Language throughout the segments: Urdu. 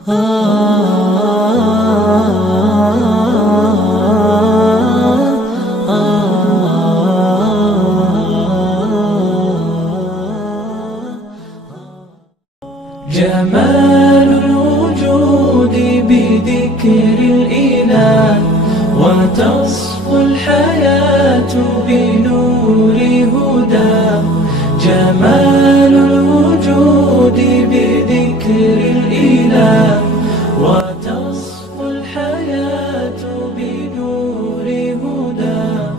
جمال الوجود بذكر الإله وتصفو الحياة بنور هداه جمال الوجود بذكر الإله وتصفو الحياة بنور هداه.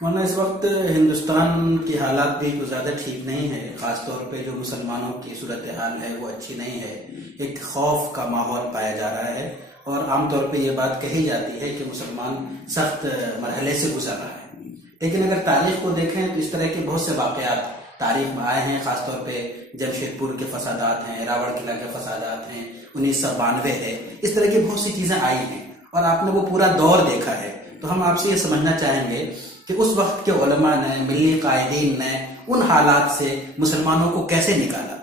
مولانا اس وقت ہندوستان کی حالات بھی کچھ زیادہ ٹھیک نہیں ہے، خاص طور پہ جو مسلمانوں کی صورتحال ہے وہ اچھی نہیں ہے، ایک خوف کا ماحول پایا جا رہا ہے، اور عام طور پہ یہ بات کہی جاتی ہے کہ مسلمان سخت مرحلے سے گزر رہا ہے. لیکن اگر تاریخ کو دیکھیں تو اس طرح کے بہت سے واقعات تاریخ میں آئے ہیں، خاص طور پہ جمشید پور کے فسادات ہیں، راوڑ قلعہ کے فسادات ہیں، 1992 ہے، اس طرح کی بہت سی چیزیں آئی ہیں اور آپ نے وہ پورا دور دیکھا ہے. تو ہم آپ سے یہ سمجھنا چاہیں گے کہ اس وقت کے علماء نے، ملی قائدین نے ان حالات سے مسلمانوں کو کیسے نکالا؟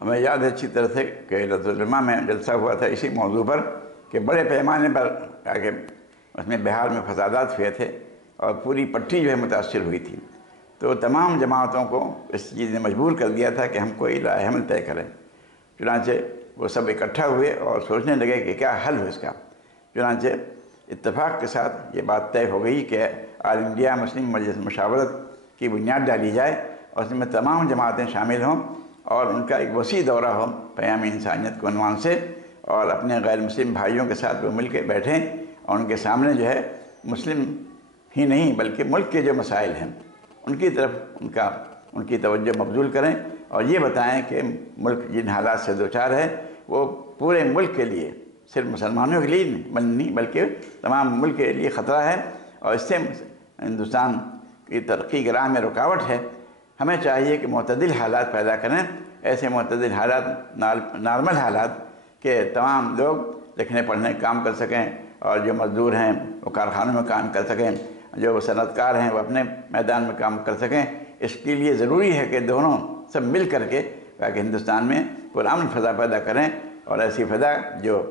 ہمیں یاد ہے اچھی طرح سے کہ علماء میں جلسہ ہوا تھا اسی موضوع پر کہ بڑے پیمانے پر کہ اس میں بہار میں فسادات ہوئے تھے اور پوری پٹی جو ہے متاثر ہوئی تھی. تو تمام جماعتوں کو اس چیز نے مجبور کر دیا تھا کہ ہم کوئی رائے حمل طے کریں. چنانچہ وہ سب اکٹھا ہوئے اور سوچنے لگے کہ کیا حل ہو اس کا. چنانچہ اتفاق کے ساتھ یہ بات طے ہو گئی کہ آل انڈیا مسلم مجلس مشاورت کی بنیاد ڈالی جائے اور اس میں تمام جماعتیں شامل ہوں اور ان کا ایک وسیع دورہ ہو پیام انسانیت کے عنوان سے، اور اپنے غیر مسلم بھائیوں کے ساتھ وہ مل کے بیٹھیں اور ان کے سامنے جو ہے مسلم ہی نہیں بلکہ ملک کے جو مسائل ہیں ان کی طرف ان کی توجہ مبذول کریں اور یہ بتائیں کہ ملک جن حالات سے دوچار ہے وہ پورے ملک کے لیے، صرف مسلمانوں کے لیے نہیں بلکہ تمام ملک کے لیے خطرہ ہے اور اس سے ہندوستان کی ترقی کی راہ میں رکاوٹ ہے. ہمیں چاہیے کہ معتدل حالات پیدا کریں، ایسے معتدل حالات، نارمل حالات کہ تمام لوگ لکھنے پڑھنے کام کر سکیں اور جو مزدور ہیں وہ کارخانوں میں کام کر سکیں، جو صنعت کار ہیں وہ اپنے میدان میں کام کر سکیں. اس کے لیے ضروری ہے کہ دونوں سب مل کر کے کہ ہندوستان میں پرامن فضا پیدا کریں اور ایسی فضا جو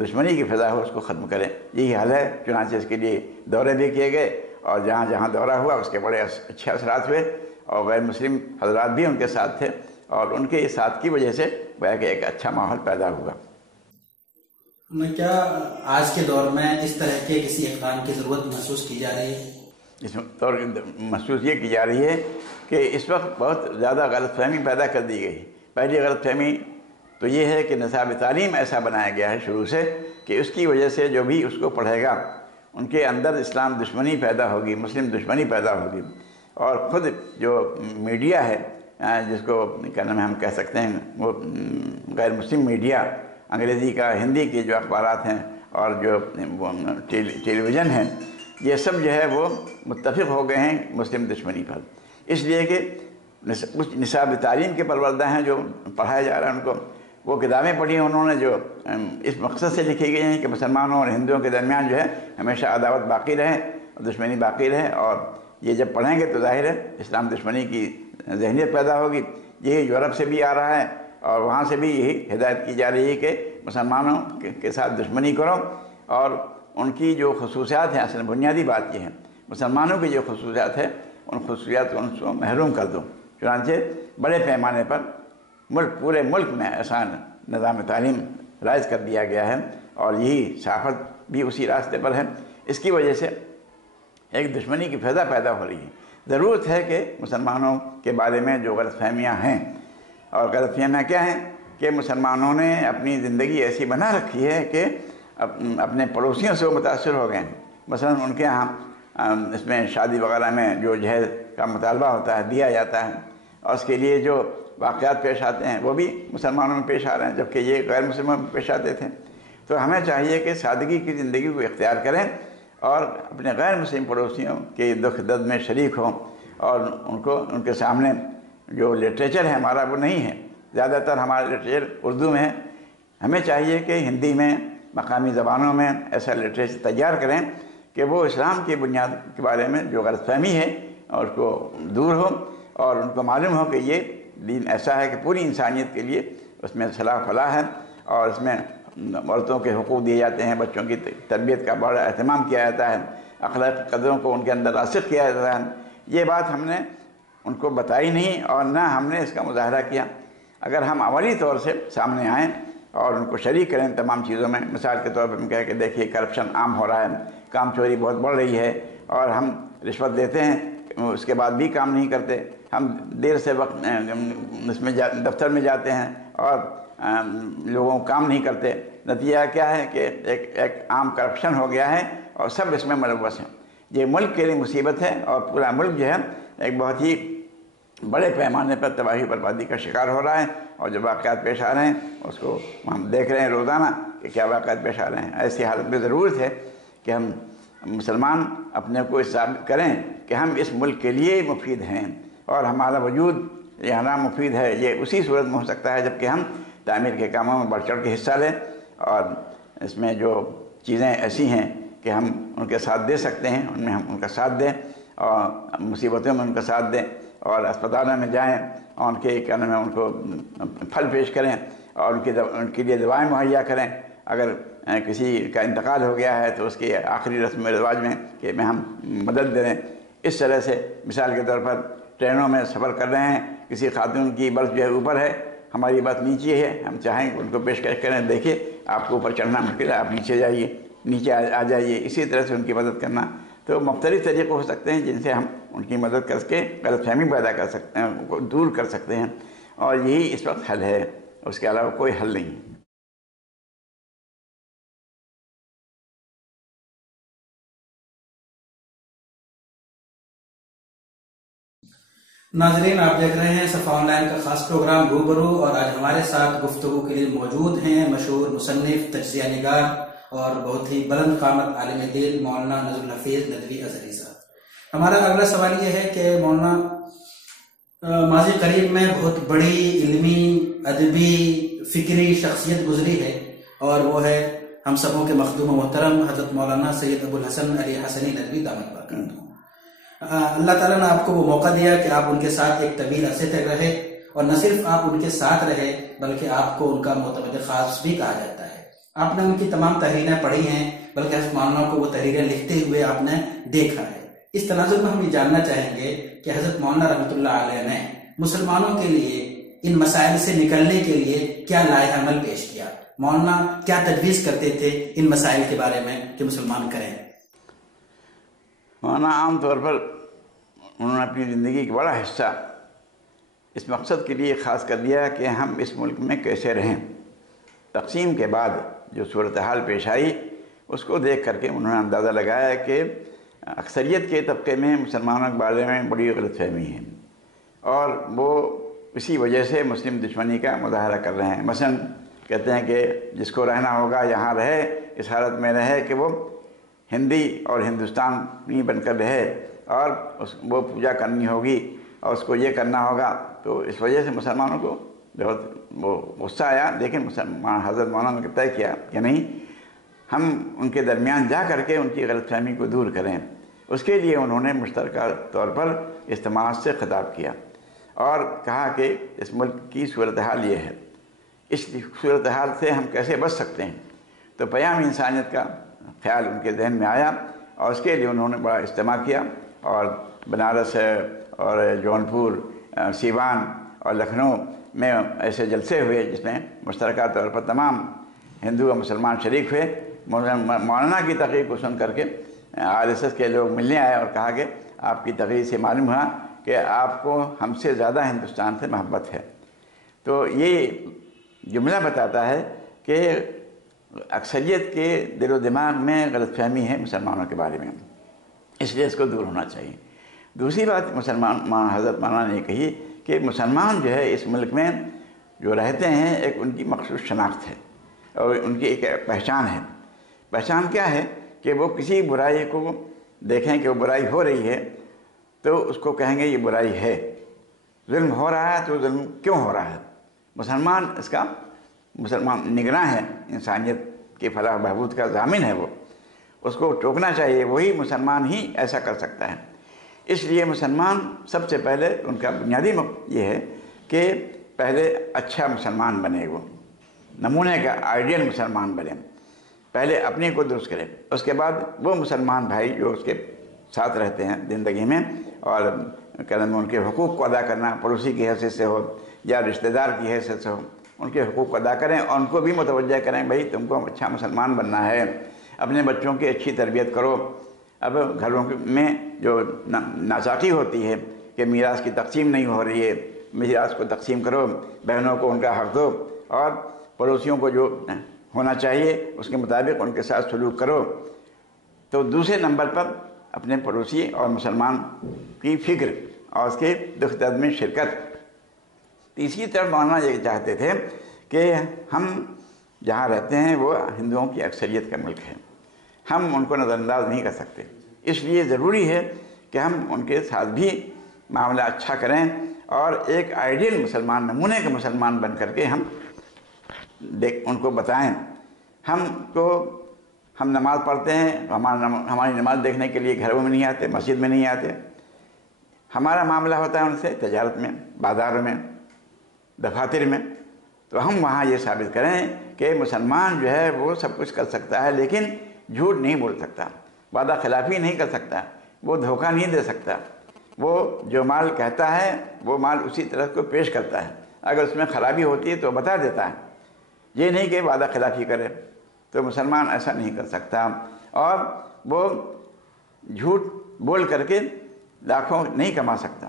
دشمنی کی فضا ہو اس کو ختم کریں. یہی حل ہے. چنانچہ اس کے لیے دورے بھی کیے گئے اور جہاں جہاں دورہ ہوا اس کے بڑے اچھے اثرات ہوئے اور غیر مسلم حضرات بھی ان کے ساتھ تھے اور ان کے ساتھ کی وجہ سے کہ ایک اچھا ماحول پیدا ہوا. کیا آج کے دور میں اس طرح کے کسی اقدام کی ضرورت محسوس کی جا رہی ہے؟ اس طور محسوس یہ کی جا رہی ہے کہ اس وقت بہت زیادہ غلط فہمی پیدا کر دی گئی. پہلی غلط فہمی تو یہ ہے کہ نصاب تعلیم ایسا بنایا گیا ہے شروع سے کہ اس کی وجہ سے جو بھی اس کو پڑھے گا ان کے اندر اسلام دشمنی پیدا ہوگی، مسلم دشمنی پیدا ہوگی. اور خود جو میڈیا ہے جس کو کیا نام ہے ہم کہہ سکتے ہیں وہ غیر مسلم میڈیا، انگریزی کا ہندی کے جو اخبارات ہیں اور جو ٹیلی ویژن ہیں، یہ سب جو ہے وہ متفق ہو گئے ہیں مسلم دشمنی پر. اس لیے کہ کچھ نصاب تعلیم کے پروردہ ہیں جو پڑھایا جا رہا ہے ان کو وہ کتابیں پڑھی ہیں انہوں نے جو اس مقصد سے لکھی گئی ہیں کہ مسلمانوں اور ہندوؤں کے درمیان جو ہے ہمیشہ عداوت باقی رہے اور دشمنی باقی رہے، اور یہ جب پڑھیں گے تو ظاہر ہے اسلام دشمنی کی ذہنیت پیدا ہوگی. یہی یورپ سے بھی آ رہا ہے اور وہاں سے بھی یہی ہدایت کی جا رہی ہے کہ مسلمانوں کے ساتھ دشمنی کرو اور ان کی جو خصوصیات ہیں، اصل بنیادی بات یہ ہے مسلمانوں کی جو خصوصیات ہے ان خصوصیات کو ان کو محروم کر دو. چنانچہ بڑے پیمانے پر پورے ملک میں ایسا نظام تعلیم رائج کر دیا گیا ہے اور یہی صحافت بھی اسی راستے پر ہے. اس کی وجہ سے ایک دشمنی کی فضا پیدا ہو رہی ہے. ضرورت ہے کہ مسلمانوں کے بارے میں جو غلط فہمیاں ہیں، اور غلط فہمیاں کیا ہیں کہ مسلمانوں نے اپنی زندگی ایسی بنا رکھی ہے کہ اپنے پڑوسیوں سے وہ متاثر ہو گئے ہیں. مثلا ان کے ہاں اس میں شادی وغیرہ میں جو جہیز کا مطالبہ ہوتا ہے دیا جاتا ہے اور اس کے لیے جو واقعات پیش آتے ہیں وہ بھی مسلمانوں میں پیش آ رہے ہیں جبکہ یہ غیر مسلموں میں پیش آتے تھے. تو ہمیں چاہیے کہ سادگی کی زندگی کو اختیار کریں اور اپنے غیر مسلم پڑوسیوں کے دکھ درد میں شریک ہوں اور ان کے سامنے جو لٹریچر ہے ہمارا وہ نہیں ہے، زیادہ تر ہمارا لٹریچر اردو میں ہے. ہمیں چاہیے کہ ہندی میں مقامی زبانوں میں ایسا لٹریچر تیار کریں کہ وہ اسلام کی بنیاد کے بارے میں جو غلط فہمی ہے اور اس کو دور ہو، اور ان کو معلوم ہو کہ یہ دین ایسا ہے کہ پوری انسانیت کے لیے اس میں صلاح فلاح ہے، اور اس میں عورتوں کے حقوق دیے جاتے ہیں، بچوں کی تربیت کا بڑا اہتمام کیا جاتا ہے، اخلاقی قدروں کو ان کے اندر راسخ کیا جاتا ہے۔ یہ بات ہم نے ان کو بتائی نہیں، اور نہ ہم نے اس کا مظاہرہ کیا۔ اگر ہم عملی طور سے سامنے آئیں اور ان کو شریک کریں تمام چیزوں میں، مثال کے طور پر ہم کہیں کہ دیکھیے کرپشن عام ہو رہا ہے، کام چوری بہت بڑھ رہی ہے، اور ہم رشوت دیتے ہیں اس کے بعد بھی کام نہیں کرتے، ہم دیر سے وقت اس میں دفتر میں جاتے ہیں اور لوگوں کام نہیں کرتے، نتیجہ کیا ہے کہ ایک عام کرپشن ہو گیا ہے اور سب اس میں ملوث ہیں۔ یہ ملک کے لیے مصیبت ہے، اور پورا ملک جو ہے ایک بہت ہی بڑے پیمانے پر تباہی بربادی کا شکار ہو رہا ہے، اور جو واقعات پیش آ رہے ہیں اس کو ہم دیکھ رہے ہیں روزانہ کہ کیا واقعات پیش آ رہے ہیں۔ ایسی حالت میں ضرورت ہے کہ ہم مسلمان اپنے کو ثابت کریں کہ ہم اس ملک کے لیے مفید ہیں، اور ہمارا وجود یہاں مفید ہے۔ یہ اسی صورت میں ہو سکتا ہے جب کہ ہم تعمیر کے کاموں میں بڑھ چڑھ کے حصہ لیں، اور اس میں جو چیزیں ایسی ہیں کہ ہم ان کے ساتھ دے سکتے ہیں ان میں ہم ان کا ساتھ دیں، اور مصیبتوں میں ان کا ساتھ دیں، اور اسپتالوں میں جائیں اور ان کے کہنے میں ان کو پھل پیش کریں، اور ان کے لیے دعائیں مہیا کریں۔ اگر کسی کا انتقال ہو گیا ہے تو اس کی آخری رسم و رواج میں کہ ہم مدد دیں۔ اس طرح سے مثال کے طور پر ٹرینوں میں سفر کر رہے ہیں، کسی خاتون کی برتھ جو ہے اوپر ہے، ہماری بات نیچے ہے، ہم چاہیں کہ ان کو پیشکش کریں، دیکھیے آپ کو اوپر چڑھنا مشکل ہے، آپ نیچے جائیے، نیچے آ جائیے، اسی طرح سے ان کی مدد کرنا۔ تو مختلف طریقے ہو سکتے ہیں جن سے ہم ان کی مدد کر کے غلط فہمی پیدا کر سکتے ہیں، ان کو دور کر سکتے ہیں، اور یہی اس وقت حل ہے، اس کے علاوہ کوئی حل نہیں۔ ناظرین، آپ دیکھ رہے ہیں صفا آن لائن کا خاص پروگرام روبرو، اور آج ہمارے ساتھ گفتگو کے لیے موجود ہیں مشہور مصنف، تجزیہ نگار اور بہت ہی بلند قامت عالم دین مولانا الحفیظ ندوی ازہری صاحب۔ ہمارا اگلا سوال یہ ہے کہ مولانا، ماضی قریب میں بہت بڑی علمی، ادبی، فکری شخصیت گزری ہے، اور وہ ہے ہم سبوں کے مخدوم و محترم حضرت مولانا سید ابو الحسن علی حسنی ندوی دامت برکاتہ۔ اللہ تعالیٰ نے آپ کو وہ موقع دیا کہ آپ ان کے ساتھ ایک طویل عرصے تک رہے، اور نہ صرف آپ ان کے ساتھ رہے بلکہ آپ کو ان کا معتمد خاص بھی کہا جاتا ہے۔ آپ نے ان کی تمام تحریریں پڑھی ہیں، بلکہ حضرت مولانا کو وہ تحریریں لکھتے ہوئے آپ نے دیکھا ہے۔ اس تناظر میں ہم یہ جاننا چاہیں گے کہ حضرت مولانا رحمۃ اللہ علیہ نے مسلمانوں کے لیے ان مسائل سے نکلنے کے لیے کیا لائحہ عمل پیش کیا؟ مولانا کیا تجویز کرتے تھے ان مسائل کے بارے میں کہ مسلمان کریں؟ مولانا عام طور پر انہوں نے اپنی زندگی کا بڑا حصہ اس مقصد کے لیے خاص کر دیا کہ ہم اس ملک میں کیسے رہیں۔ تقسیم کے بعد جو صورتحال پیش آئی اس کو دیکھ کر کے انہوں نے اندازہ لگایا کہ اکثریت کے طبقے میں مسلمانوں کے بارے میں بڑی غلط فہمی ہے، اور وہ اسی وجہ سے مسلم دشمنی کا مظاہرہ کر رہے ہیں۔ مثلا کہتے ہیں کہ جس کو رہنا ہوگا یہاں رہے، اس حالت میں رہے کہ وہ ہندی اور ہندوستانی بن کر رہے، اور وہ پوجا کرنی ہوگی اور اس کو یہ کرنا ہوگا۔ تو اس وجہ سے مسلمانوں کو بہت وہ غصہ آیا، لیکن حضرت مولانا نے طے کیا کہ نہیں، ہم ان کے درمیان جا کر کے ان کی غلط فہمی کو دور کریں۔ اس کے لیے انہوں نے مشترکہ طور پر اجتماعات سے خطاب کیا اور کہا کہ اس ملک کی صورتحال یہ ہے، اس صورتحال سے ہم کیسے بچ سکتے ہیں۔ تو پیام انسانیت کا خیال ان کے ذہن میں آیا، اور اس کے لیے انہوں نے بڑا اجتماع کیا، اور بنارس اور جونپور، سیوان اور لکھنؤ میں ایسے جلسے ہوئے جس میں مشترکہ طور پر تمام ہندو اور مسلمان شریک ہوئے۔ مولانا کی تقریر کو سن کر کے RSS کے لوگ ملنے آئے اور کہا کہ آپ کی تقریر سے معلوم ہوا کہ آپ کو ہم سے زیادہ ہندوستان سے محبت ہے۔ تو یہ جملہ بتاتا ہے کہ اکثریت کے دل و دماغ میں غلط فہمی ہے مسلمانوں کے بارے میں، اس لیے اس کو دور ہونا چاہیے۔ دوسری بات حضرت مولانا نے کہی کہ مسلمان جو ہے اس ملک میں جو رہتے ہیں ایک ان کی مخصوص شناخت ہے، اور ان کی ایک پہچان ہے۔ پہچان کیا ہے کہ وہ کسی برائی کو دیکھیں کہ وہ برائی ہو رہی ہے تو اس کو کہیں گے یہ برائی ہے، ظلم ہو رہا ہے تو ظلم کیوں ہو رہا ہے۔ مسلمان اس کا مسلمان نگراں ہے انسانیت کہ فلاح بہبود کا ضامن ہے وہ، اس کو ٹوکنا چاہیے، وہی مسلمان ہی ایسا کر سکتا ہے۔ اس لیے مسلمان سب سے پہلے ان کا بنیادی یہ ہے کہ پہلے اچھا مسلمان بنے، وہ نمونے کا آئیڈیل مسلمان بنے، پہلے اپنے کو درست کرے، اس کے بعد وہ مسلمان بھائی جو اس کے ساتھ رہتے ہیں زندگی میں اور ان کے حقوق کو ادا کرنا، پڑوسی کی حیثیت سے ہو یا رشتہ دار کی حیثیت سے ہو، ان کے حقوق کو ادا کریں اور ان کو بھی متوجہ کریں، بھائی تم کو اچھا مسلمان بننا ہے، اپنے بچوں کی اچھی تربیت کرو۔ اب گھروں میں جو ناچاقی ہوتی ہے کہ میراث کی تقسیم نہیں ہو رہی ہے، میراث کو تقسیم کرو، بہنوں کو ان کا حق دو اور پڑوسیوں کو جو ہونا چاہیے اس کے مطابق ان کے ساتھ سلوک کرو۔ تو دوسرے نمبر پر اپنے پڑوسی اور مسلمان کی فکر اور اس کے دکھ درد میں شرکت۔ تیسری طرف مولانا یہ چاہتے تھے کہ ہم جہاں رہتے ہیں وہ ہندوؤں کی اکثریت کا ملک ہے، ہم ان کو نظر انداز نہیں کر سکتے، اس لیے ضروری ہے کہ ہم ان کے ساتھ بھی معاملہ اچھا کریں اور ایک آئیڈیل مسلمان، نمونے کے مسلمان بن کر کے ہم ان کو بتائیں۔ ہم نماز پڑھتے ہیں، ہماری نماز دیکھنے کے لیے گھروں میں نہیں آتے، مسجد میں نہیں آتے، ہمارا معاملہ ہوتا ہے ان سے تجارت میں، بازاروں میں، دفاتر میں، تو ہم وہاں یہ ثابت کریں کہ مسلمان جو ہے وہ سب کچھ کر سکتا ہے لیکن جھوٹ نہیں بول سکتا، وعدہ خلافی نہیں کر سکتا، وہ دھوکہ نہیں دے سکتا، وہ جو مال کہتا ہے وہ مال اسی طرح کو پیش کرتا ہے، اگر اس میں خرابی ہوتی ہے تو بتا دیتا ہے، یہ نہیں کہ وعدہ خلافی کرے۔ تو مسلمان ایسا نہیں کر سکتا اور وہ جھوٹ بول کر کے لاکھوں نہیں کما سکتا،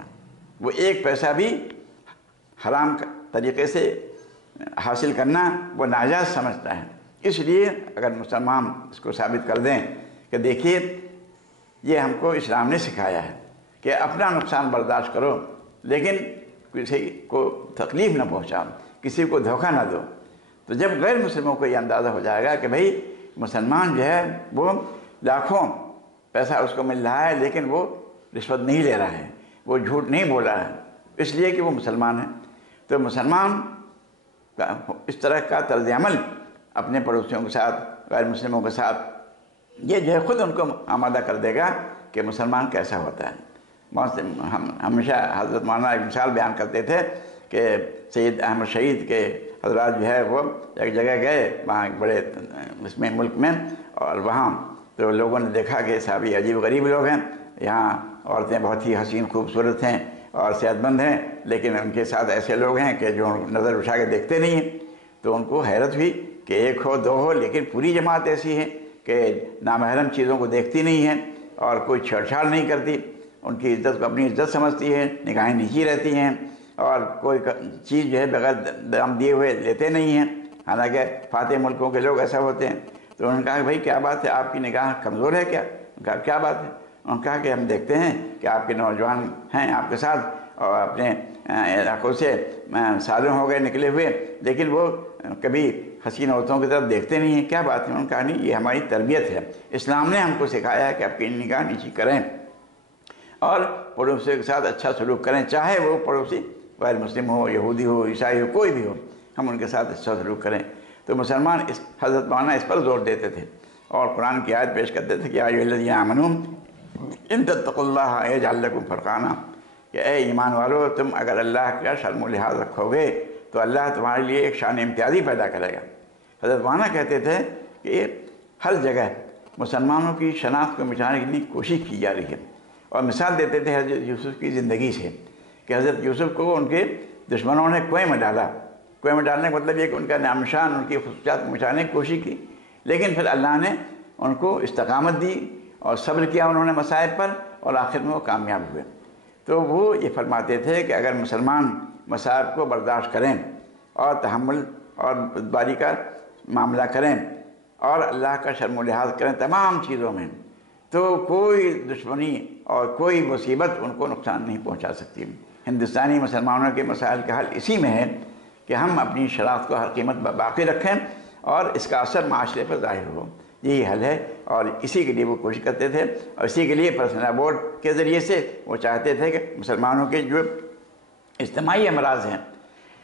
وہ ایک پیسہ بھی حرام طریقے سے حاصل کرنا وہ ناجائز سمجھتا ہے۔ اس لیے اگر مسلمان اس کو ثابت کر دیں کہ دیکھیے یہ ہم کو اسلام نے سکھایا ہے کہ اپنا نقصان برداشت کرو لیکن کسی کو تکلیف نہ پہنچاؤ، کسی کو دھوکہ نہ دو، تو جب غیر مسلموں کو یہ اندازہ ہو جائے گا کہ بھئی مسلمان جو ہے وہ لاکھوں پیسہ اس کو مل رہا ہے لیکن وہ رشوت نہیں لے رہا ہے، وہ جھوٹ نہیں بول رہا ہے اس لیے کہ وہ مسلمان ہے، تو مسلمان کا اس طرح کا طرز عمل اپنے پڑوسیوں کے ساتھ، غیر مسلموں کے ساتھ، یہ جو ہے خود ان کو آمادہ کر دے گا کہ مسلمان کیسا ہوتا ہے۔ ہم ہمیشہ حضرت مولانا ایک مثال بیان کرتے تھے کہ سید احمد شہید کے حضرات جو ہے وہ ایک جگہ گئے وہاں ایک بڑے اس میں ملک میں، اور وہاں تو لوگوں نے دیکھا کہ صاحب یہ عجیب غریب لوگ ہیں، یہاں عورتیں بہت ہی حسین خوبصورت ہیں اور صحت مند ہیں لیکن ان کے ساتھ ایسے لوگ ہیں کہ جو نظر اٹھا کے دیکھتے نہیں ہیں، تو ان کو حیرت ہوئی کہ ایک ہو دو ہو لیکن پوری جماعت ایسی ہے کہ نامحرم چیزوں کو دیکھتی نہیں ہے اور کوئی چھیڑ چھاڑ نہیں کرتی، ان کی عزت کو اپنی عزت سمجھتی ہے، نگاہیں نیچی رہتی ہیں اور کوئی چیز جو ہے بغیر دام دیے ہوئے لیتے نہیں ہیں، حالانکہ فاتح ملکوں کے لوگ ایسا ہوتے ہیں۔ تو انہوں نے کہا کہ بھائی کیا بات ہے، آپ کی نگاہ کمزور ہے کیا؟ انہوں نے کہا کیا بات ہے؟ انہوں نے کہا کہ ہم دیکھتے ہیں کہ آپ کے نوجوان ہیں آپ کے ساتھ اور اپنے علاقوں سے سالوں ہو گئے نکلے ہوئے لیکن وہ کبھی حسین عورتوں کی طرف دیکھتے نہیں ہیں، کیا بات ہے؟ انہوں نے کہا نہیں، یہ ہماری تربیت ہے، اسلام نے ہم کو سکھایا ہے کہ آپ کی نگاہ نیچی کریں اور پڑوسی کے ساتھ اچھا سلوک کریں، چاہے وہ پڑوسی غیر مسلم ہو، یہودی ہو، عیسائی ہو، کوئی بھی ہو، ہم ان کے ساتھ اچھا سلوک کریں۔ تو مسلمان حضرت مولانا اس پر زور دیتے تھے اور قرآن کی آیت پیش کرتے تھے کہ یا ایھا الذین آمنوا ان تتقوا اللہ یجعل لکم فرقانا، کہ اے ایمان والو تم اگر اللہ کا شرم و لحاظ رکھو گے تو اللہ تمہارے لیے ایک شان امتیازی پیدا کرے گا۔ حضرت مولانا کہتے تھے کہ ہر جگہ مسلمانوں کی شناخت کو مٹانے کی کوشش کی جا رہی ہے، اور مثال دیتے تھے حضرت یوسف کی زندگی سے کہ حضرت یوسف کو ان کے دشمنوں نے کنویں میں ڈالا، کنویں میں ڈالنے کا مطلب یہ کہ ان کا نام نشان، ان کی خصوصیات کو مٹانے کی کوشش کی، لیکن پھر اللہ نے ان کو استقامت دی اور صبر کیا انہوں نے مسائل پر اور آخر میں وہ کامیاب ہوئے۔ تو وہ یہ فرماتے تھے کہ اگر مسلمان مسائل کو برداشت کریں اور تحمل اور بردباری کا معاملہ کریں اور اللہ کا شرم و لحاظ کریں تمام چیزوں میں، تو کوئی دشمنی اور کوئی مصیبت ان کو نقصان نہیں پہنچا سکتی۔ ہندوستانی مسلمانوں کے مسائل کا حل اسی میں ہے کہ ہم اپنی شناخت کو ہر قیمت باقی رکھیں اور اس کا اثر معاشرے پر ظاہر ہو، یہی حل ہے، اور اسی کے لیے وہ کوشش کرتے تھے، اور اسی کے لیے پرسنل بورڈ کے ذریعے سے وہ چاہتے تھے کہ مسلمانوں کے جو اجتماعی امراض ہیں،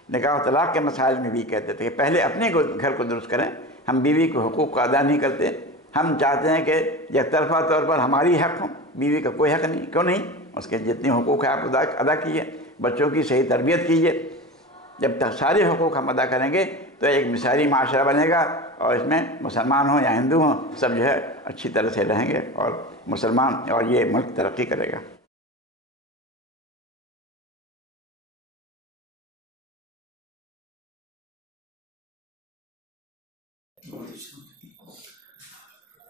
نکاح و طلاق کے مسائل میں بھی کہتے تھے کہ پہلے اپنے گھر کو درست کریں، ہم بیوی کے حقوق کا ادا نہیں کرتے. ہم چاہتے ہیں کہ یک طرفہ طور پر ہماری حق ہوں، بیوی کا کوئی حق نہیں. کیوں نہیں؟ اس کے جتنے حقوق ہیں آپ ادا کیجیے، بچوں کی صحیح تربیت کیجیے. جب تک سارے حقوق ہم ادا کریں گے تو ایک مثالی معاشرہ بنے گا، اور اس میں مسلمان ہوں یا ہندو ہوں سب جو ہے اچھی طرح سے رہیں گے، اور مسلمان اور یہ ملک ترقی کرے گا.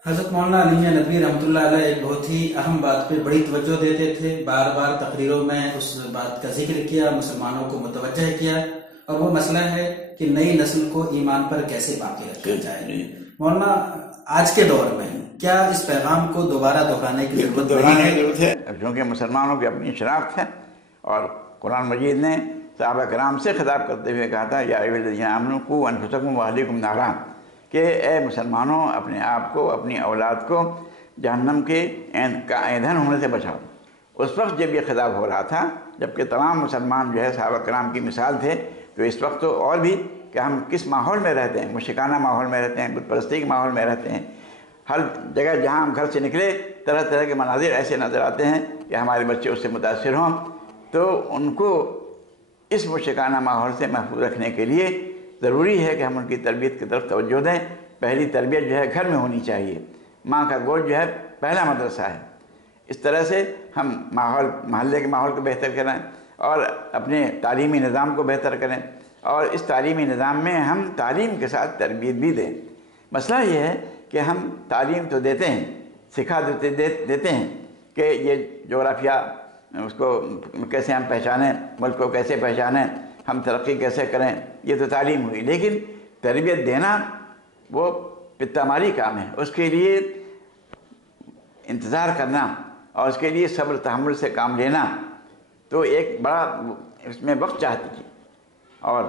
حضرت مولانا علی ندوی رحمۃ اللہ علیہ ایک بہت ہی اہم بات پہ بڑی توجہ دیتے تھے. بار بار تقریروں میں اس بات کا ذکر کیا، مسلمانوں کو متوجہ کیا، اور وہ مسئلہ ہے کہ نئی نسل کو ایمان پر کیسے باقی رکھا جائے. مولانا آج کے دور میں کیا اس پیغام کو دوبارہ دہرانے کی ضرورت ہے؟ کیونکہ مسلمانوں کی اپنی شناخت ہے، اور قرآن مجید نے صحابہ کرام سے خطاب کرتے ہوئے کہا تھا یا ایھا الذین آمنوا قوا انفسکم واہلیکم نارا، کہ اے مسلمانوں اپنے آپ کو، اپنی اولاد کو جہنم کے کا ایندھن ہونے سے بچاؤ. اس وقت جب یہ خطاب ہو رہا تھا، جبکہ تمام مسلمان جو ہے صحابہ کرام کی مثال تھے، تو اس وقت تو اور بھی کہ ہم کس ماحول میں رہتے ہیں، مشرکانہ ماحول میں رہتے ہیں، بت پرستی کے ماحول میں رہتے ہیں. ہر جگہ جہاں ہم گھر سے نکلے طرح طرح کے مناظر ایسے نظر آتے ہیں کہ ہمارے بچے اس سے متاثر ہوں. تو ان کو اس مشرکانہ ماحول سے محفوظ رکھنے کے لیے ضروری ہے کہ ہم ان کی تربیت کی طرف توجہ دیں. پہلی تربیت جو ہے گھر میں ہونی چاہیے. ماں کا گود جو ہے پہلا مدرسہ ہے. اس طرح سے ہم محلے کے ماحول کو بہتر کریں، اور اپنے تعلیمی نظام کو بہتر کریں، اور اس تعلیمی نظام میں ہم تعلیم کے ساتھ تربیت بھی دیں. مسئلہ یہ ہے کہ ہم تعلیم تو دیتے ہیں، سکھا دیتے ہیں کہ یہ جغرافیہ اس کو کیسے ہم پہچانیں، ملک کو کیسے پہچانیں، ہم ترقی کیسے کریں، یہ تو تعلیم ہوئی. لیکن تربیت دینا وہ پتاماری کام ہے. اس کے لیے انتظار کرنا اور اس کے لیے صبر تحمل سے کام لینا تو ایک بڑا اس میں وقت چاہتی ہے. اور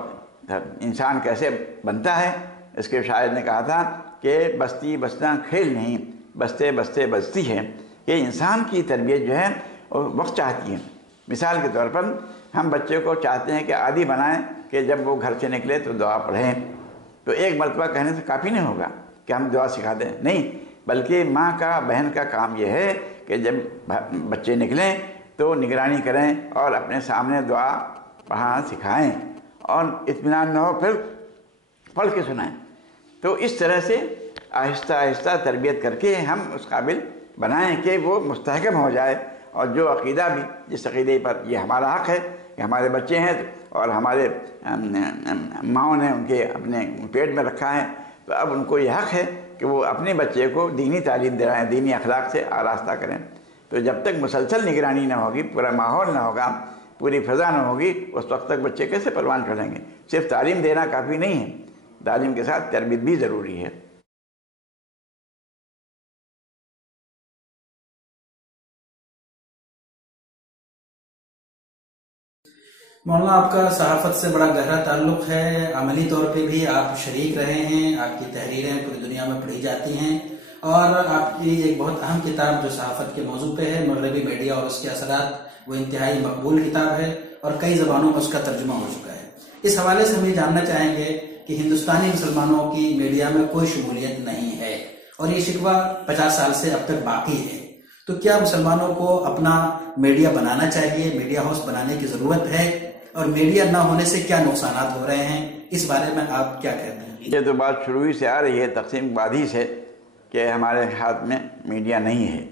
انسان کیسے بنتا ہے، اس کے شاعر نے کہا تھا کہ بستی بسنا کھیل نہیں، بستے بستے بستی ہے. کہ انسان کی تربیت جو ہے وہ وقت چاہتی ہے. مثال کے طور پر ہم بچے کو چاہتے ہیں کہ عادی بنائیں کہ جب وہ گھر سے نکلے تو دعا پڑھیں. تو ایک مرتبہ کہنے سے کافی نہیں ہوگا کہ ہم دعا سکھا دیں، نہیں، بلکہ ماں کا، بہن کا کام یہ ہے کہ جب بچے نکلیں تو نگرانی کریں اور اپنے سامنے دعا پڑھانا سکھائیں، اور اطمینان نہ ہو پھر پڑھ کے سنائیں. تو اس طرح سے آہستہ آہستہ تربیت کر کے ہم اس قابل بنائیں کہ وہ مستحکم ہو جائے. اور جو عقیدہ بھی، جس عقیدے پر یہ ہمارا حق ہے کہ ہمارے بچے ہیں اور ہمارے ماؤں نے ان کے اپنے پیٹ میں رکھا ہے، تو اب ان کو یہ حق ہے کہ وہ اپنے بچے کو دینی تعلیم دلائیں، دینی اخلاق سے آراستہ کریں. تو جب تک مسلسل نگرانی نہ ہوگی، پورا ماحول نہ ہوگا، پوری فضا نہ ہوگی، اس وقت تک بچے کیسے پروان چڑھیں گے؟ صرف تعلیم دینا کافی نہیں ہے، تعلیم کے ساتھ تربیت بھی ضروری ہے. مولانا آپ کا صحافت سے بڑا گہرا تعلق ہے، عملی طور پہ بھی آپ شریک رہے ہیں، آپ کی تحریریں پوری دنیا میں پڑھی جاتی ہیں، اور آپ کی ایک بہت اہم کتاب جو صحافت کے موضوع پہ ہے، مغربی میڈیا اور اس کے اثرات، وہ انتہائی مقبول کتاب ہے اور کئی زبانوں میں اس کا ترجمہ ہو چکا ہے. اس حوالے سے ہم یہ جاننا چاہیں گے کہ ہندوستانی مسلمانوں کی میڈیا میں کوئی شمولیت نہیں ہے، اور یہ شکوہ 50 سال سے اب تک باقی ہے. تو کیا مسلمانوں کو اپنا میڈیا بنانا چاہیے، میڈیا ہاؤس بنانے کی ضرورت ہے، اور میڈیا نہ ہونے سے کیا نقصانات ہو رہے ہیں، اس بارے میں آپ کیا کہتے ہیں؟ یہ تو بات شروع ہی سے آ رہی ہے، تقسیم بادی سے، کہ ہمارے ہاتھ میں میڈیا نہیں ہے.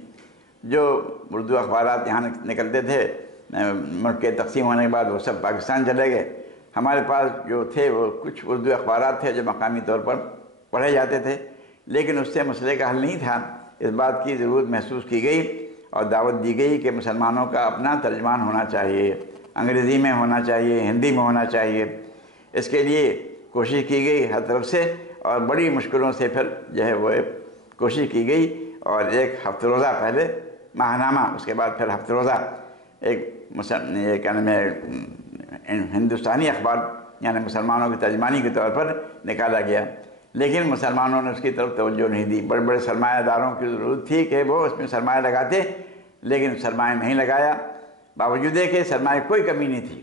جو اردو اخبارات یہاں نکلتے تھے ملک کے تقسیم ہونے کے بعد وہ سب پاکستان چلے گئے. ہمارے پاس جو تھے وہ کچھ اردو اخبارات تھے جو مقامی طور پر پڑھے جاتے تھے، لیکن اس سے مسئلے کا حل نہیں تھا. اس بات کی ضرورت محسوس کی گئی اور دعوت دی گئی کہ مسلمانوں کا اپنا ترجمان ہونا چاہیے، انگریزی میں ہونا چاہیے، ہندی میں ہونا چاہیے. اس کے لیے کوشش کی گئی ہر طرف سے، اور بڑی مشکلوں سے پھر جو ہے وہ کوشش کی گئی. اور ایک ہفتہ روزہ پہلے ماہنامہ، اس کے بعد پھر ہفتہ روزہ ایک یہ کیا نام ہے ہندوستانی اخبار یعنی مسلمانوں کی ترجمانی کے طور پر نکالا گیا. لیکن مسلمانوں نے اس کی طرف توجہ نہیں دی. بڑے بڑے سرمایہ داروں کی ضرورت تھی کہ وہ اس میں سرمایہ لگاتے، لیکن سرمایہ نہیں لگایا. باوجود ہے کہ سرمایہ کوئی کمی نہیں تھی،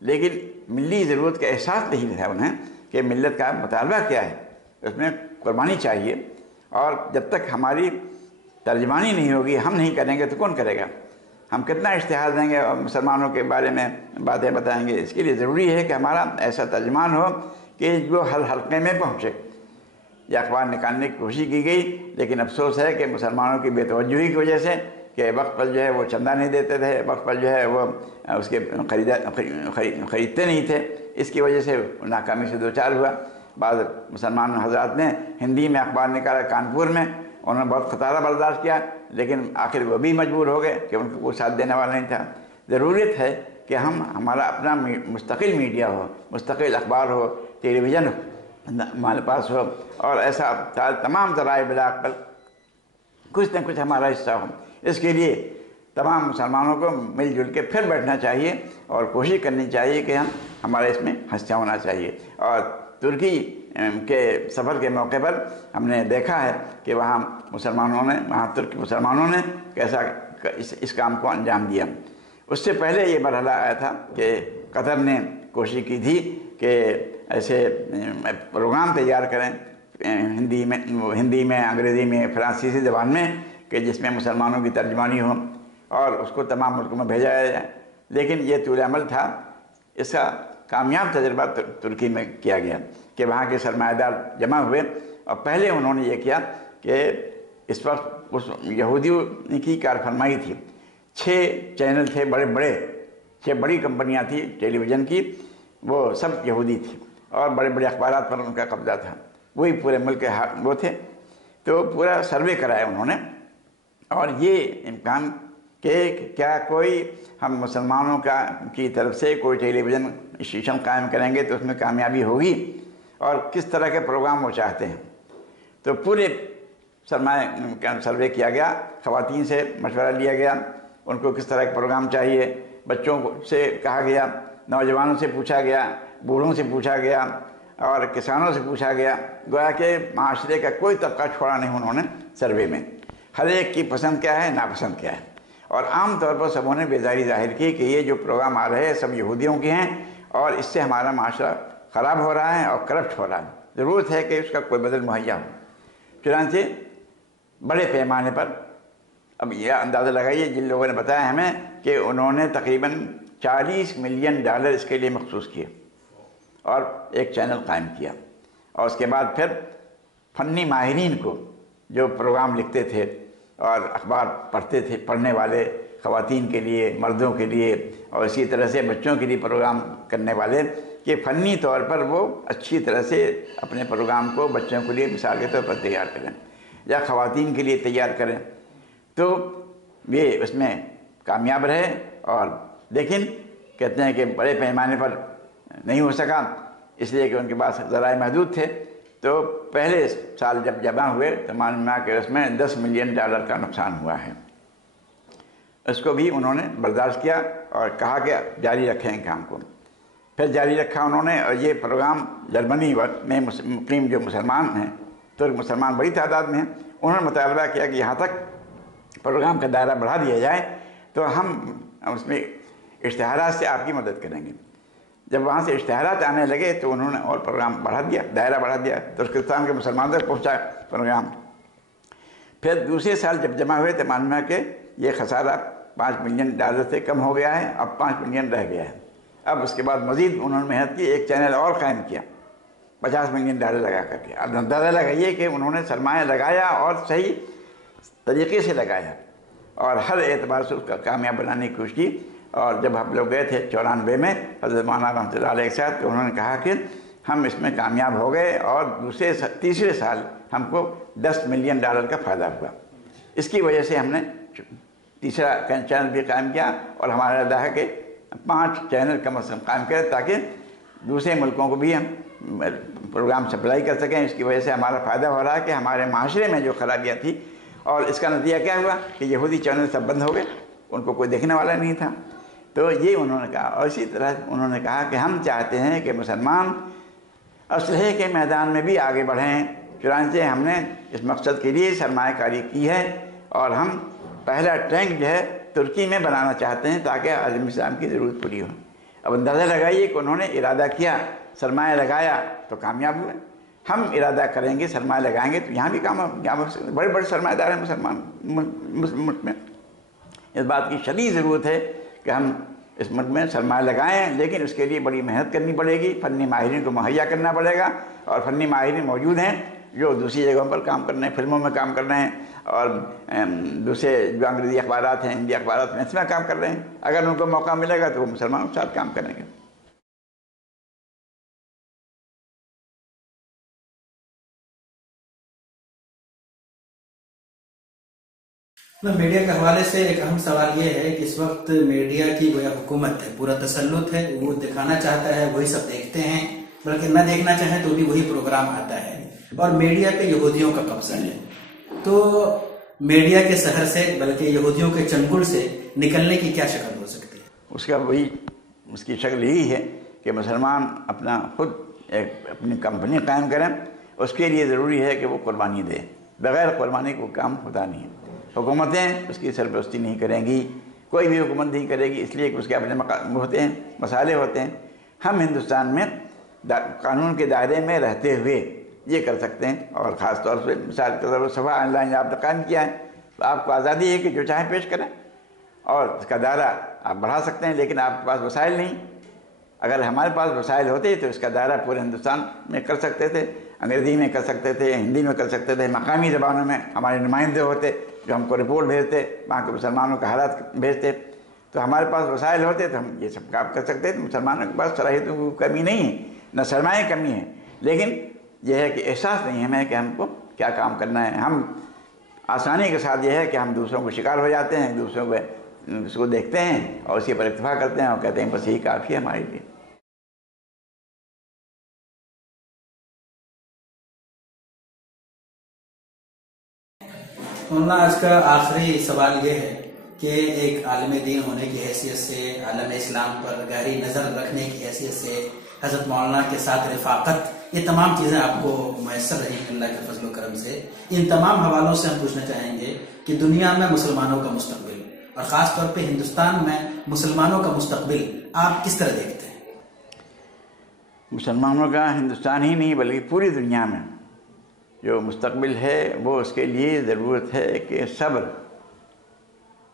لیکن ملی ضرورت کا احساس نہیں تھا انہیں کہ ملت کا مطالبہ کیا ہے. اس میں قربانی چاہیے، اور جب تک ہماری ترجمانی نہیں ہوگی، ہم نہیں کریں گے تو کون کرے گا؟ ہم کتنا اشتہار دیں گے اور مسلمانوں کے بارے میں باتیں بتائیں گے؟ اس کے لیے ضروری ہے کہ ہمارا ایسا ترجمان ہو کہ جو ہر حلقے میں پہنچے۔ یہ اخبار نکالنے کی کوشش کی گئی، لیکن افسوس ہے کہ مسلمانوں کی بے توجہی کی وجہ سے، کہ وقت پر جو ہے وہ چندہ نہیں دیتے تھے، وقت پر جو ہے وہ اس کے خریدتے نہیں تھے، اس کی وجہ سے ناکامی سے دوچار ہوا۔ بعض مسلمان حضرات نے ہندی میں اخبار نکالا کانپور میں، انہوں نے بہت خطارہ برداشت کیا، لیکن آخر وہ بھی مجبور ہو گئے کہ ان کو کوئی ساتھ دینے والا نہیں تھا۔ ضرورت ہے کہ ہمارا اپنا مستقل میڈیا ہو، مستقل اخبار ہو، ٹیلی ویژن ہمارے پاس ہو، اور ایسا تمام ذرائع ابلاغ پر کچھ نہ کچھ ہمارا حصہ ہو۔ اس کے لیے تمام مسلمانوں کو مل جل کے پھر بیٹھنا چاہیے اور کوشش کرنی چاہیے کہ ہمارے اس میں حصہ ہونا چاہیے۔ اور ترکی کے سفر کے موقع پر ہم نے دیکھا ہے کہ وہاں ترک مسلمانوں نے کیسا اس کام کو انجام دیا۔ اس سے پہلے یہ مرحلہ آیا تھا کہ قطر نے کوشش کی تھی کہ ایسے پروگرام تیار کریں ہندی میں، انگریزی میں، فرانسیسی زبان میں، کہ جس میں مسلمانوں کی ترجمانی ہو اور اس کو تمام ملکوں میں بھیجا جائے، لیکن یہ طول عمل تھا۔ اس کا کامیاب تجربہ ترکی میں کیا گیا کہ وہاں کے سرمایہ دار جمع ہوئے، اور پہلے انہوں نے یہ کیا کہ اس وقت اس یہودیوں کی کار فرمائی تھی، 6 چینل تھے بڑے بڑے، 6 بڑی کمپنیاں تھیں ٹیلی ویژن کی، وہ سب یہودی تھی، اور بڑے بڑے اخبارات پر ان کا قبضہ تھا، وہی پورے ملک کے وہ تھے۔ تو پورا سروے کرایا انہوں نے، اور یہ امکان کہ کیا کوئی ہم مسلمانوں کی طرف سے کوئی ٹیلی ویژن اسٹیشن قائم کریں گے تو اس میں کامیابی ہوگی، اور کس طرح کے پروگرام وہ چاہتے ہیں۔ تو پورے سرمایہ کا سروے کیا گیا، خواتین سے مشورہ لیا گیا، ان کو کس طرح کے پروگرام چاہیے، بچوں سے کہا گیا، نوجوانوں سے پوچھا گیا، بوڑھوں سے پوچھا گیا، اور کسانوں سے پوچھا گیا، گویا کہ معاشرے کا کوئی طبقہ چھوڑا نہیں انہوں نے سروے میں، ہر ایک کی پسند کیا ہے، ناپسند کیا ہے، اور عام طور پر سبوں نے بیزاری ظاہر کی کہ یہ جو پروگرام آ رہے ہیں سب یہودیوں کے ہیں، اور اس سے ہمارا معاشرہ خراب ہو رہا ہے اور کرپٹ ہو رہا ہے، ضرورت ہے کہ اس کا کوئی بدل مہیا ہو۔ چنانچہ بڑے پیمانے پر، اب یہ اندازہ لگائیے، جن لوگوں نے بتایا ہمیں کہ انہوں نے تقریباً $40 ملین اس کے لیے مخصوص کیے اور ایک چینل قائم کیا، اور اس کے بعد پھر فنی ماہرین کو جو پروگرام لکھتے تھے اور اخبار پڑھتے تھے، پڑھنے والے خواتین کے لیے، مردوں کے لیے، اور اسی طرح سے بچوں کے لیے پروگرام کرنے والے، کہ فنی طور پر وہ اچھی طرح سے اپنے پروگرام کو بچوں کے لیے مثال کے طور پر تیار کریں یا خواتین کے لیے تیار کریں، تو یہ اس میں کامیاب رہے۔ اور لیکن کہتے ہیں کہ بڑے پیمانے پر نہیں ہو سکا، اس لیے کہ ان کے پاس ذرائع محدود تھے۔ تو پہلے سال جب جمع ہوئے تو معلوم ہوا کہ اس میں $10 ملین کا نقصان ہوا ہے۔ اس کو بھی انہوں نے برداشت کیا اور کہا کہ جاری رکھیں کام کو، پھر جاری رکھا انہوں نے۔ اور یہ پروگرام جرمنی میں مقیم جو مسلمان ہیں، ترک مسلمان بڑی تعداد میں ہیں، انہوں نے مطالبہ کیا کہ یہاں تک پروگرام کا دائرہ بڑھا دیا جائے تو ہم اس میں اشتہارات سے آپ کی مدد کریں گے۔ جب وہاں سے اشتہارات آنے لگے تو انہوں نے اور پروگرام بڑھا دیا، دائرہ بڑھا دیا، ترکستان کے مسلمانوں تک پہنچا پروگرام۔ پھر دوسرے سال جب جمع ہوئے تو معلوم ہے کہ یہ خسارہ $5 ملین سے کم ہو گیا ہے، اب $5 ملین رہ گیا ہے۔ اب اس کے بعد مزید انہوں نے محنت کی، ایک چینل اور قائم کیا $50 ملین لگا کر کے۔ اب اندازہ لگائیے کہ انہوں نے سرمایہ لگایا اور صحیح طریقے سے لگایا، اور ہر اعتبار سے اس کا کامیاب بنانے کی کوشش کی۔ اور جب ہم لوگ گئے تھے 94 میں حضرت مولانا رحمۃ اللہ علیہ کے ساتھ، تو انہوں نے کہا کہ ہم اس میں کامیاب ہو گئے، اور تیسرے سال ہم کو $10 ملین کا فائدہ ہوا۔ اس کی وجہ سے ہم نے تیسرا چینل بھی قائم کیا، اور ہمارا ارادہ ہے کہ 5 چینل کم از کم قائم کریں تاکہ دوسرے ملکوں کو بھی ہم پروگرام سپلائی کر سکیں۔ اس کی وجہ سے ہمارا فائدہ ہو رہا ہے کہ ہمارے معاشرے میں جو خرابیاں تھیں، اور اس کا نتیجہ کیا ہوا کہ یہودی چینل سب بند ہو گئے، ان کو کوئی دیکھنے والا نہیں تھا۔ تو یہ انہوں نے کہا، اور اسی طرح انہوں نے کہا کہ ہم چاہتے ہیں کہ مسلمان اسلحے کے میدان میں بھی آگے بڑھیں۔ چنانچہ ہم نے اس مقصد کے لیے سرمایہ کاری کی ہے، اور ہم پہلا ٹینک جو ہے ترکی میں بنانا چاہتے ہیں تاکہ عالم اسلام کی ضرورت پوری ہو۔ اب اندازہ لگائیے کہ انہوں نے ارادہ کیا، سرمایہ لگایا تو کامیاب ہوئے۔ ہم ارادہ کریں گے، سرمایہ لگائیں گے تو یہاں بھی کام ہو سکتے ہیں۔ بڑے بڑے سرمایہ دار ہیں مسلمان مسلم ملک میں۔ اس بات کی شدید ضرورت ہے کہ ہم اس ملک میں سرمایہ لگائیں، لیکن اس کے لیے بڑی محنت کرنی پڑے گی، فنی ماہرین کو مہیا کرنا پڑے گا، اور فنی ماہرین موجود ہیں جو دوسری جگہوں پر کام کر رہے ہیں، فلموں میں کام کر رہے ہیں، اور دوسرے جو انگریزی اخبارات ہیں، ہندی اخبارات میں اس میں کام کر رہے ہیں۔ اگر ان کو موقع ملے گا تو وہ مسلمانوں کے ساتھ کام کریں گے۔ میڈیا کے حوالے سے ایک اہم سوال یہ ہے کہ اس وقت میڈیا کی گویا حکومت ہے، پورا تسلط ہے، وہ دکھانا چاہتا ہے وہی سب دیکھتے ہیں، بلکہ نہ دیکھنا چاہیں تو بھی وہی پروگرام آتا ہے، اور میڈیا پہ یہودیوں کا قبضہ ہے۔ تو میڈیا کے سحر سے بلکہ یہودیوں کے چنگل سے نکلنے کی کیا شکل ہو سکتی ہے؟ اس کی شکل یہی ہے کہ مسلمان اپنا خود ایک اپنی کمپنی قائم کریں۔ اس کے لیے ضروری ہے کہ وہ قربانی دے، بغیر قربانی کو کام ہوتا نہیں ہے۔ حکومتیں اس کی سرپرستی نہیں کریں گی، کوئی بھی حکومت نہیں کرے گی، اس لیے کہ اس کے اپنے ہوتے ہیں، مسائل ہوتے ہیں۔ ہم ہندوستان میں قانون کے دائرے میں رہتے ہوئے یہ کر سکتے ہیں، اور خاص طور سے مثال کے طور پر صفا آن لائن آپ نے قائم کیا ہے، تو آپ کو آزادی ہے کہ جو چاہیں پیش کریں، اور اس کا دائرہ آپ بڑھا سکتے ہیں، لیکن آپ کے پاس وسائل نہیں۔ اگر ہمارے پاس وسائل ہوتے تو اس کا دائرہ پورے ہندوستان میں کر سکتے تھے، انگریزی میں کر سکتے تھے، ہندی میں کر سکتے تھے، مقامی زبانوں میں ہمارے نمائندے ہوتے جو ہم کو رپورٹ بھیجتے، وہاں کے مسلمانوں کا حالات بھیجتے، تو ہمارے پاس وسائل ہوتے تو ہم یہ سب کام کر سکتے تھے۔ مسلمانوں کے پاس صلاحیتوں کی کمی نہیں ہے، نہ سرمایہ کمی ہے، لیکن یہ ہے کہ احساس نہیں ہے ہمیں کہ ہم کو کیا کام کرنا ہے۔ ہم آسانی کے ساتھ یہ ہے کہ ہم دوسروں کو شکار ہو جاتے ہیں، دوسروں کو اس کو دیکھتے ہیں اور اسی پر اکتفا کرتے ہیں اور کہتے ہیں بس یہی کافی ہے ہمارے لیے۔ مولانا، آج کا آخری سوال یہ ہے کہ ایک عالم دین ہونے کی حیثیت سے، عالم اسلام پر گہری نظر رکھنے کی حیثیت سے، حضرت مولانا کے ساتھ رفاقت، یہ تمام چیزیں آپ کو میسر رہی اللہ کے فضل و کرم سے۔ ان تمام حوالوں سے ہم پوچھنا چاہیں گے کہ دنیا میں مسلمانوں کا مستقبل، اور خاص طور پہ ہندوستان میں مسلمانوں کا مستقبل آپ کس طرح دیکھتے ہیں؟ مسلمانوں کا ہندوستان ہی نہیں بلکہ پوری دنیا میں جو مستقبل ہے، وہ اس کے لیے ضرورت ہے کہ صبر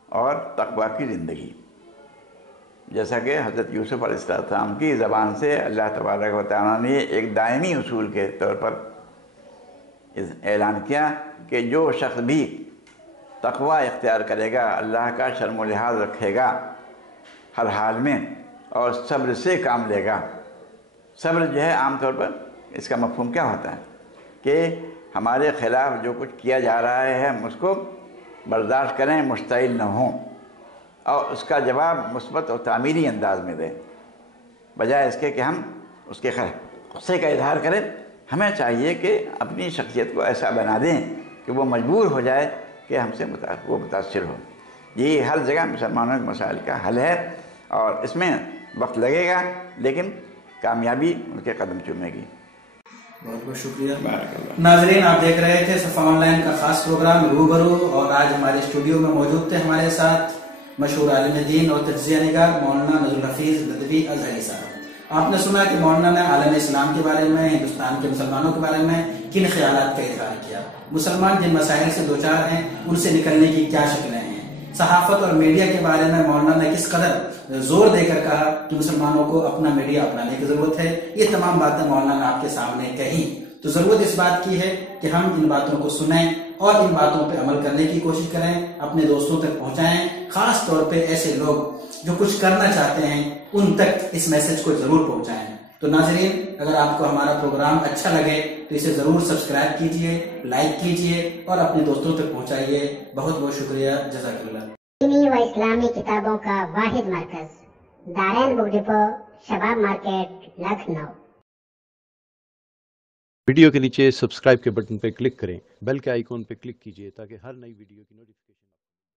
اور تقویٰ کی زندگی، جیسا کہ حضرت یوسف علیہ السلام کی زبان سے اللہ تبارک و تعالیٰ نے ایک دائمی اصول کے طور پر اعلان کیا کہ جو شخص بھی تقویٰ اختیار کرے گا، اللہ کا شرم و لحاظ رکھے گا ہر حال میں، اور صبر سے کام لے گا۔ صبر جو ہے عام طور پر اس کا مفہوم کیا ہوتا ہے کہ ہمارے خلاف جو کچھ کیا جا رہا ہے ہم اس کو برداشت کریں، مشتعل نہ ہوں، اور اس کا جواب مثبت اور تعمیری انداز میں دیں، بجائے اس کے کہ ہم اس کے غصے کا اظہار کریں۔ ہمیں چاہیے کہ اپنی شخصیت کو ایسا بنا دیں کہ وہ مجبور ہو جائے کہ ہم سے وہ متاثر ہو۔ یہ ہر جگہ مسلمانوں کے مسائل کا حل ہے، اور اس میں وقت لگے گا لیکن کامیابی ان کے قدم چومے گی۔ بہت بہت شکریہ۔ ناظرین، آپ دیکھ رہے تھے صفا آن لائن کا خاص پروگرام روبرو، اور آج ہمارے اسٹوڈیو میں موجود تھے ہمارے ساتھ مشہور عالم دین اور تجزیہ نگار مولانا الحفیظ ندوی ازہری صاحب۔ آپ نے سنا کہ مولانا نے عالم اسلام کے بارے میں، ہندوستان کے مسلمانوں کے بارے میں کن خیالات کا اظہار کیا، مسلمان جن مسائل سے دوچار ہیں ان سے نکلنے کی کیا شکلیں ہیں، صحافت اور میڈیا کے بارے میں مولانا نے کس قدر زور دے کر کہا کہ مسلمانوں کو اپنا میڈیا اپنانے کی ضرورت ہے، یہ تمام باتیں مولانا نے آپ کے سامنے کہی۔ تو ضرورت اس بات کی ہے کہ ہم ان باتوں کو سنیں اور ان باتوں پہ عمل کرنے کی کوشش کریں، اپنے دوستوں تک پہنچائیں، خاص طور پہ ایسے لوگ جو کچھ کرنا چاہتے ہیں ان تک اس میسج کو ضرور پہنچائیں۔ تو ناظرین، اگر آپ کو ہمارا پروگرام اچھا لگے تو اسے ضرور سبسکرائب کیجئے، لائک کیجئے اور اپنے دوستوں تک پہنچائیے۔ بہت بہت شکریہ، جزاک اللہ۔ دینی و اسلامی کتابوں کا واحد مرکز، دارین بک ڈپو، شباب مارکیٹ، لکھنؤ۔ ویڈیو کے نیچے سبسکرائب کے بٹن پہ کلک کریں، بیل کے آئیکن پہ کلک کیجئے تاکہ ہر نئی ویڈیو کی نوٹیفیکیشن